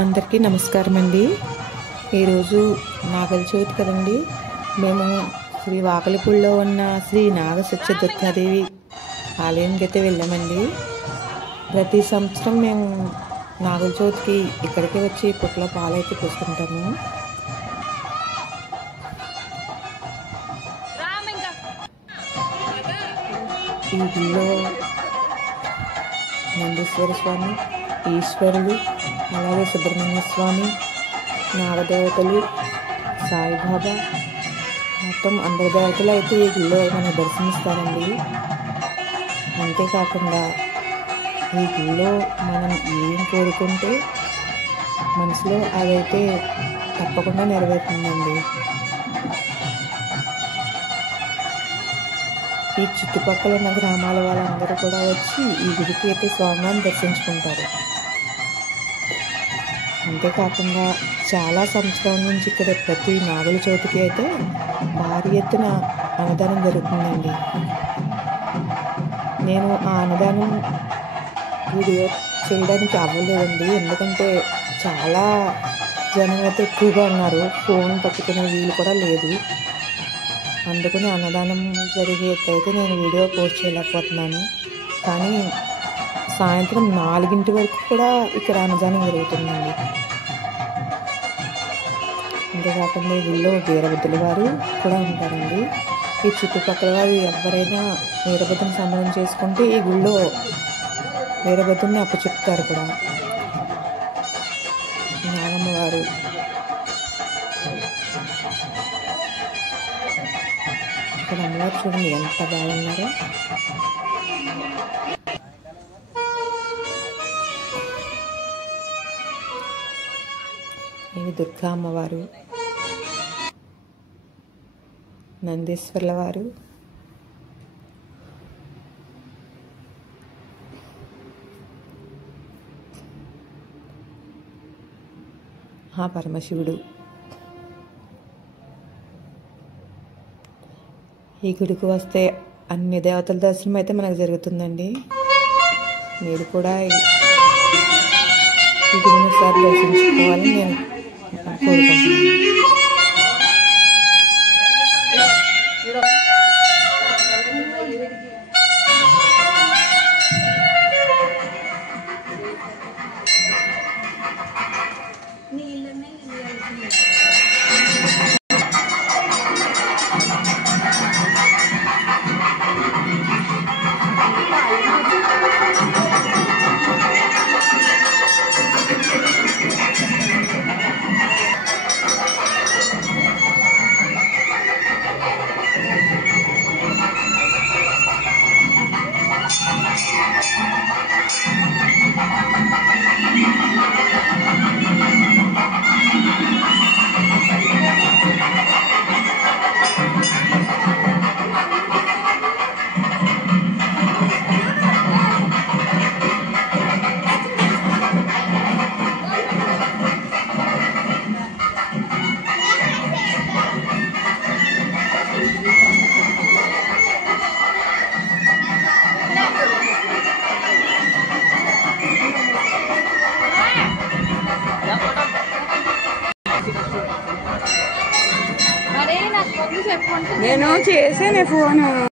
అందరికీ నమస్కారం అండి. ఈరోజు నాగల చవితి కదండి. మేము శ్రీ వాకలిపూడిలో ఉన్న శ్రీ నాగ సత్యదుర్గాదేవి ఆలయంకి అయితే వెళ్ళామండి. ప్రతి సంవత్సరం మేము నాగల చవితికి ఇక్కడికి వచ్చి పుట్టలో పాలైతే పోసుకుంటాము. ఈ గుడిలో నందీశ్వర స్వామి, ఈశ్వరుడు, అలాగే సుబ్రహ్మణ్య స్వామి, నాగదేవతలు, సాయిబాబా, మొత్తం అందరి దేవతలు అయితే ఈ గుడిలో మనకు దర్శనమిస్తారండి. అంతేకాకుండా ఈ గుడిలో మనం ఏం కోరుకుంటే మనసులో అదైతే తప్పకుండా నెరవేరుతుందండి. ఈ చుట్టుపక్కల ఉన్న గ్రామాల వాళ్ళందరూ కూడా వచ్చి ఈ గుడికి అయితే స్వామివారిని దర్శించుకుంటారు. అంతేకాకుండా చాలా సంవత్సరాల నుంచి ఇక్కడ ప్రతి నాగుల చవితికి అయితే భారీ ఎత్తున అన్నదానం జరుగుతుందండి. నేను ఆ అన్నదానం వీడియో చేయడానికి అవ్వలేదండి, ఎందుకంటే చాలా జనం అయితే ఎక్కువగా ఉన్నారు, ఫోన్ పట్టుకునే వీలు కూడా లేదు. అందుకని అన్నదానం జరిగేటైతే నేను వీడియో పోస్ట్ చేయలేకపోతున్నాను. కానీ సాయంత్రం 4 వరకు కూడా ఇక్కడ అన్నదానం జరుగుతుందండి. అంతేకాకుండా ఈ గుడిలో వీరభద్రుల వారు కూడా ఉంటారండి. ఈ చుట్టుపక్కల వారు ఎవరైనా వీరభద్రుని సంబరం చేసుకుంటే ఈ గుడిలో వీరభద్రుని అప్పచెప్తారు కూడా. నాగమ్మ వారు ఇక్కడ అమ్మవారు చూడండి ఎంత బాగున్నారో. ఇవి దుర్గా అమ్మవారు, నందీశ్వర్ల వారు, పరమశివుడు. ఈ గుడికి వస్తే అన్ని దేవతల దర్శనం అయితే మనకు జరుగుతుందండి. మీరు కూడా ఈ గుడిని ఒకసారి దర్శించుకోవాలని నేను కోరుకుంటున్నాను. నేను చేసాను ఫోను.